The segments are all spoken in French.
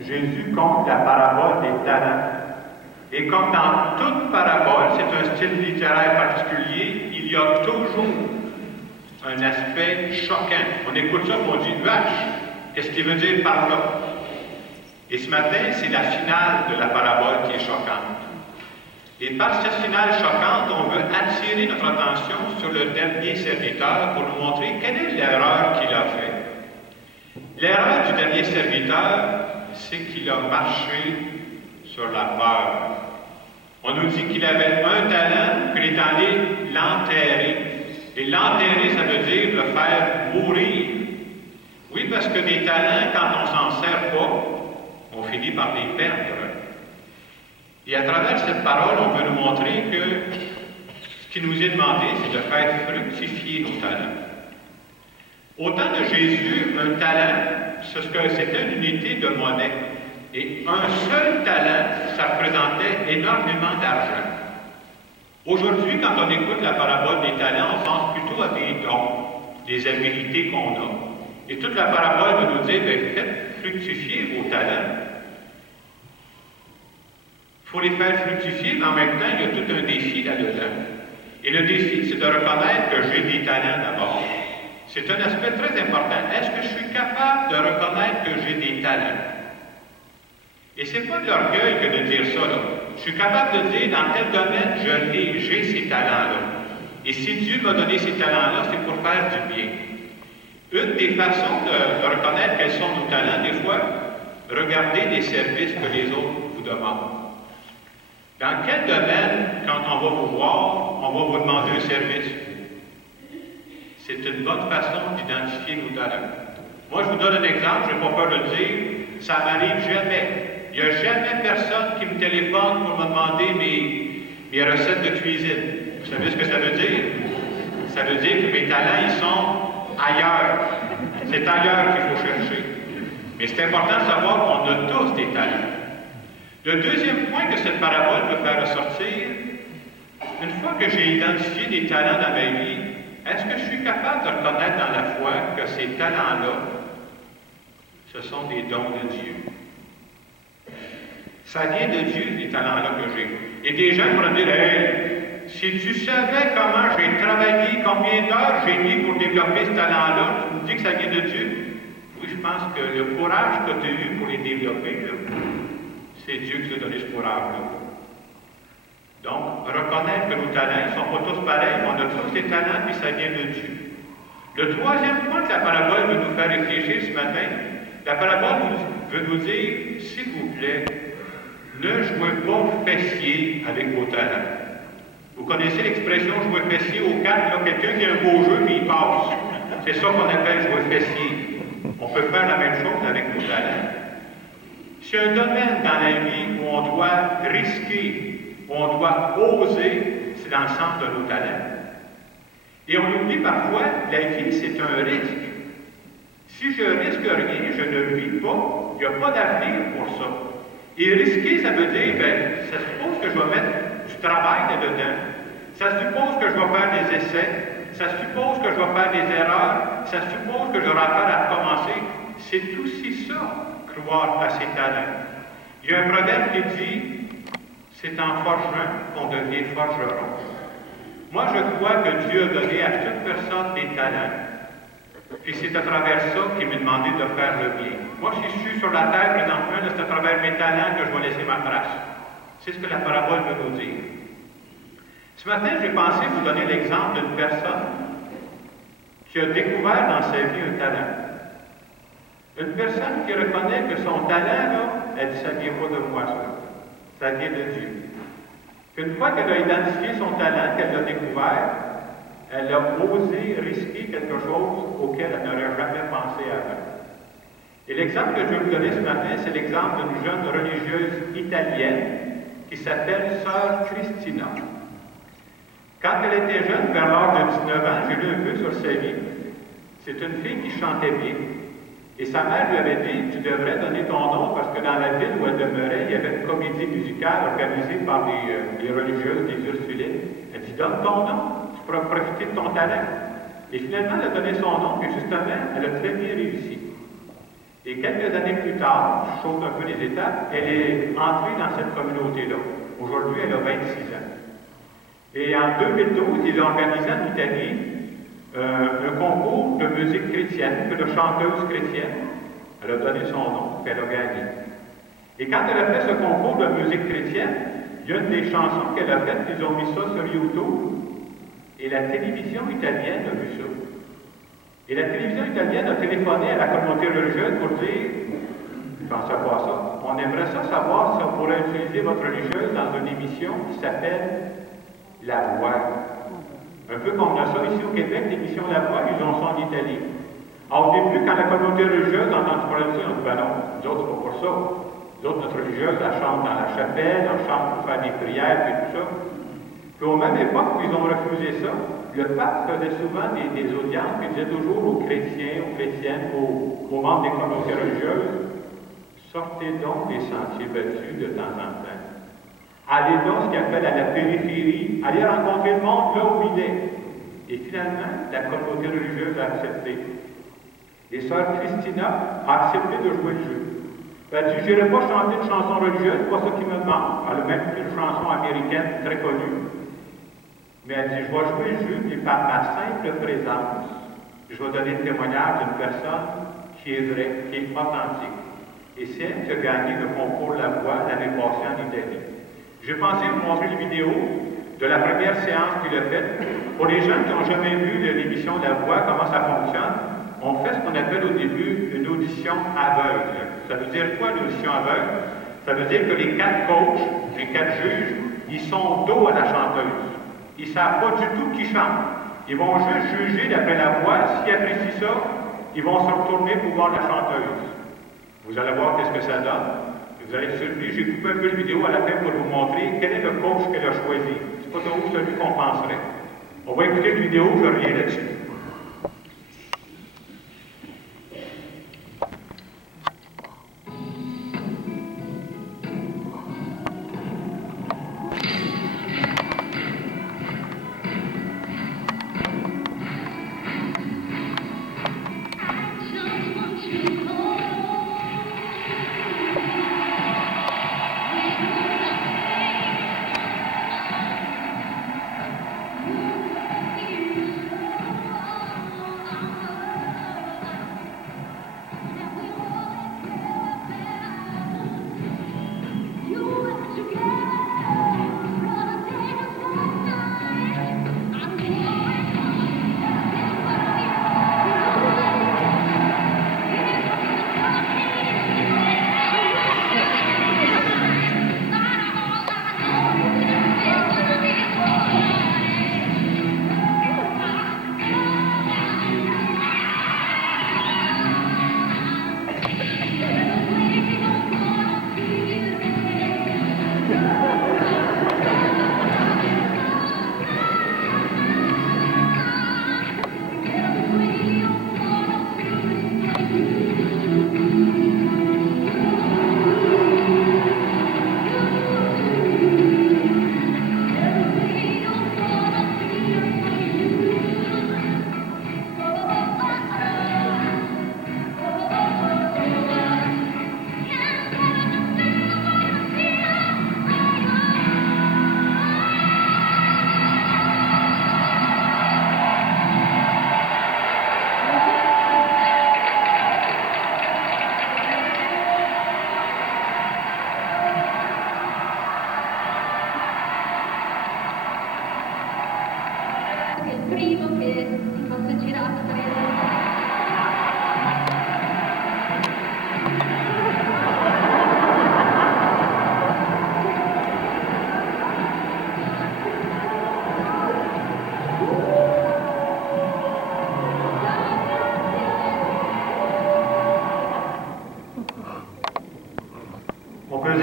Jésus compte la parabole des talents. Et comme dans toute parabole, c'est un style littéraire particulier, il y a toujours un aspect choquant. On écoute ça et on dit « Vache, qu'est-ce qu'il veut dire par là? » Et ce matin, c'est la finale de la parabole qui est choquante. Et par cette finale choquante, on veut attirer notre attention sur le dernier serviteur pour nous montrer quelle est l'erreur qu'il a faite. L'erreur du dernier serviteur, c'est qu'il a marché sur la peur. On nous dit qu'il avait un talent, qu'il est allé l'enterrer. Et l'enterrer, ça veut dire le faire mourir. Oui, parce que des talents, quand on s'en sert pas, on finit par les perdre. Et à travers cette parole, on veut nous montrer que ce qui nous est demandé, c'est de faire fructifier nos talents. Au temps de Jésus, un talent, c'était une unité de monnaie. Et un seul talent, ça représentait énormément d'argent. Aujourd'hui, quand on écoute la parabole des talents, on pense plutôt à des dons, des habilités qu'on a. Et toute la parabole va nous dire, bien, faites fructifier vos talents. Il faut les faire fructifier, mais en même temps, il y a tout un défi là-dedans. Et le défi, c'est de reconnaître que j'ai des talents d'abord. C'est un aspect très important. Est-ce que je suis capable de reconnaître que j'ai des talents? Et ce n'est pas de l'orgueil que de dire ça, là. Je suis capable de dire dans quel domaine j'ai ces talents-là. Et si Dieu m'a donné ces talents-là, c'est pour faire du bien. Une des façons de reconnaître quels sont nos talents, des fois, regardez les services que les autres vous demandent. Dans quel domaine, quand on va vous voir, on va vous demander un service? C'est une bonne façon d'identifier nos talents. Moi, je vous donne un exemple, je n'ai pas peur de le dire, ça m'arrive jamais. Il n'y a jamais personne qui me téléphone pour me demander mes recettes de cuisine. Vous savez ce que ça veut dire? Ça veut dire que mes talents, ils sont ailleurs. C'est ailleurs qu'il faut chercher. Mais c'est important de savoir qu'on a tous des talents. Le deuxième point que cette parabole peut faire ressortir, une fois que j'ai identifié des talents dans ma vie, est-ce que je suis capable de reconnaître dans la foi que ces talents-là, ce sont des dons de Dieu? Ça vient de Dieu, les talents-là que j'ai. Et des gens pourraient dire, « Hey, si tu savais comment j'ai travaillé, combien d'heures j'ai mis pour développer ce talent-là, tu me dis que ça vient de Dieu? » Oui, je pense que le courage que tu as eu pour les développer, c'est Dieu qui t'a donné ce courage-là. Donc, reconnaître que nos talents ne sont pas tous pareils, on a tous des talents, puis ça vient de Dieu. Le troisième point que la parabole veut nous faire réfléchir ce matin, la parabole veut nous dire, s'il vous plaît, ne jouez pas fessier avec vos talents. Vous connaissez l'expression jouer fessier aux cartes, là, quelqu'un qui a un beau jeu et il passe. C'est ça qu'on appelle jouer fessier. On peut faire la même chose avec nos talents. C'est un domaine dans la vie où on doit risquer, où on doit oser, c'est dans le sens de nos talents. Et on oublie parfois, la vie, c'est un risque. Si je risque rien, je ne vis pas, il n'y a pas d'avenir pour ça. Et risquer, ça veut dire, bien, ça suppose que je vais mettre du travail là-dedans. Ça suppose que je vais faire des essais. Ça suppose que je vais faire des erreurs. Ça suppose que j'aurai affaire à recommencer. C'est aussi ça, croire à ses talents. Il y a un proverbe qui dit, c'est en forgeant qu'on devient forgeron. Moi, je crois que Dieu a donné à toute personne des talents. Et c'est à travers ça qu'il m'a demandé de faire le bien. Moi, si je suis sur la terre présentement, c'est à travers mes talents que je vais laisser ma trace. C'est ce que la parabole veut nous dire. Ce matin, j'ai pensé vous donner l'exemple d'une personne qui a découvert dans sa vie un talent. Une personne qui reconnaît que son talent, là, elle dit, ça ne vient pas de moi, ça vient de Dieu. Une fois qu'elle a identifié son talent, qu'elle l'a découvert, elle a osé risquer quelque chose auquel elle n'aurait jamais pensé avant. Et l'exemple que je vais vous donner ce matin, c'est l'exemple d'une jeune religieuse italienne qui s'appelle Sœur Cristina. Quand elle était jeune, vers l'âge de 19 ans, j'ai lu un peu sur sa vie. C'est une fille qui chantait bien. Et sa mère lui avait dit, tu devrais donner ton nom parce que dans la ville où elle demeurait, il y avait une comédie musicale organisée par les religieuses des Ursulines. Elle dit, donne ton nom, tu pourras profiter de ton talent. Et finalement, elle a donné son nom, et justement, elle a très bien réussi. Et quelques années plus tard, je saute un peu les étapes, elle est entrée dans cette communauté-là. Aujourd'hui, elle a 26 ans. Et en 2012, il a organisé en Italie un concours de musique chrétienne, de chanteuse chrétienne. Elle a donné son nom, puis elle a gagné. Et quand elle a fait ce concours de musique chrétienne, il y a une des chansons qu'elle a faites, ils ont mis ça sur YouTube, et la télévision italienne a vu ça. Et la télévision italienne a téléphoné à la communauté religieuse pour dire, pensez à quoi ça, on aimerait ça savoir si on pourrait utiliser votre religieuse dans une émission qui s'appelle La Voix. Un peu comme on a ça ici au Québec, l'émission La Voix, ils ont ça en Italie. Alors, au début, quand la communauté religieuse a entendu parler de ça, on dit, ben non, nous autres, c'est pas pour ça. Nous autres, notre religieuse, elle chante dans la chapelle, elle chante pour faire des prières, et tout ça. Puis, aux mêmes époques où ils ont refusé ça, le pape faisait souvent des audiences, puis il disait toujours aux chrétiens, aux chrétiennes, aux membres des communautés religieuses, sortez donc des sentiers battus de temps en temps. Allez donc ce qu'il appelle à la périphérie, allez rencontrer le monde là où il est. Et finalement, la communauté religieuse a accepté. Et sœur Christina a accepté de jouer le jeu. Elle dit, je n'irai pas chanter une chanson religieuse, c'est pas ça qui me demande. Elle a même fait une chanson américaine très connue. Mais elle dit, je vais jouer le jeu, et par ma simple présence, je vais donner le témoignage d'une personne qui est vraie, qui est authentique. Et c'est elle qui a gagné le concours La Voix l'année passée en Italie. J'ai pensé vous montrer une vidéo de la première séance qu'il a faite. Pour les gens qui n'ont jamais vu l'émission La Voix, comment ça fonctionne, on fait ce qu'on appelle au début une audition aveugle. Ça veut dire quoi, une audition aveugle? Ça veut dire que les 4 coachs, les 4 juges, ils sont dos à la chanteuse. Ils ne savent pas du tout qui chante. Ils vont juste juger d'après la voix. S'ils apprécient ça, ils vont se retourner pour voir la chanteuse. Vous allez voir qu'est-ce que ça donne. Vous allez être surpris. J'ai coupé un peu la vidéo à la fin pour vous montrer quel est le coach qu'elle a choisi. C'est pas toujours celui qu'on penserait. On va écouter la vidéo, je reviens là-dessus.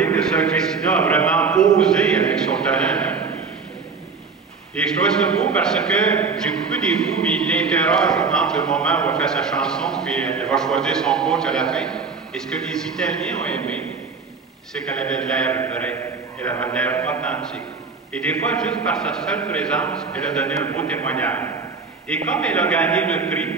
Que Sœur Christina a vraiment osé avec son talent. Et je trouvais ça beau parce que j'ai coupé des bouts, mais il l'interroge entre le moment où elle fait sa chanson, puis elle va choisir son coach à la fin. Et ce que les Italiens ont aimé, c'est qu'elle avait de l'air vrai, elle avait de l'air authentique. Et des fois, juste par sa seule présence, elle a donné un beau témoignage. Et comme elle a gagné le prix,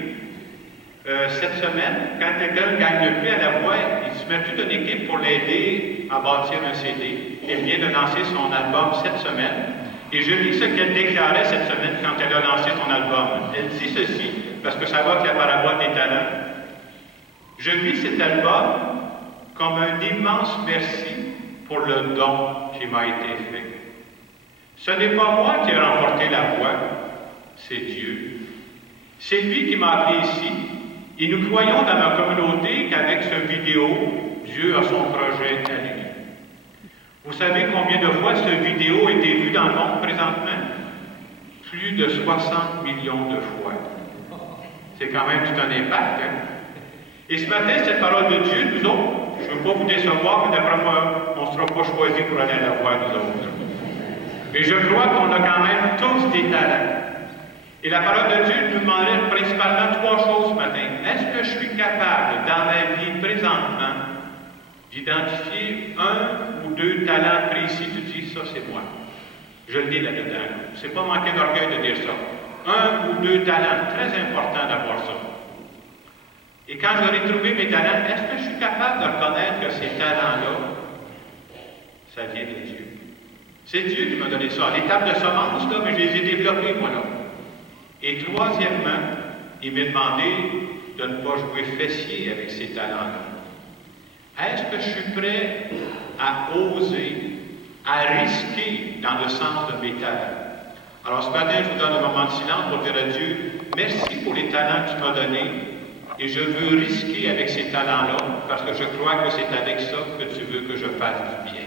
cette semaine, quand quelqu'un gagne plus à la voix, il se met toute une équipe pour l'aider à bâtir un CD. Elle vient de lancer son album cette semaine. Et je lis ce qu'elle déclarait cette semaine quand elle a lancé son album. Elle dit ceci, parce que ça va avec la parabole des talents. Je vis cet album comme un immense merci pour le don qui m'a été fait. Ce n'est pas moi qui ai remporté la voix, c'est Dieu. C'est lui qui m'a appelé ici, et nous croyons dans ma communauté qu'avec ce vidéo, Dieu a son projet à lui. Vous savez combien de fois cette vidéo a été vue dans le monde présentement? Plus de 60 millions de fois. C'est quand même tout un impact, hein? Et ce matin, cette parole de Dieu, nous autres, je ne veux pas vous décevoir, mais d'après moi, on ne sera pas choisis pour aller à la voir, nous autres. Mais je crois qu'on a quand même tous des talents. Et la parole de Dieu nous demanderait principalement trois choses ce matin. Est-ce que je suis capable, dans ma vie présentement, d'identifier un ou deux talents précis? Tu dis, ça c'est moi. Je le dis là-dedans. C'est pas manquer d'orgueil de dire ça. Un ou deux talents, très important d'avoir ça. Et quand j'aurai trouvé mes talents, est-ce que je suis capable de reconnaître que ces talents-là, ça vient de Dieu? C'est Dieu qui m'a donné ça. Les tables de semences, là, mais je les ai développées, moi, là. Et troisièmement, il m'a demandé de ne pas jouer fessier avec ces talents-là. Est-ce que je suis prêt à oser, à risquer dans le sens de mes talents? Alors ce matin, je vous donne un moment de silence pour dire à Dieu, merci pour les talents que tu m'as donnés, et je veux risquer avec ces talents-là, parce que je crois que c'est avec ça que tu veux que je fasse du bien.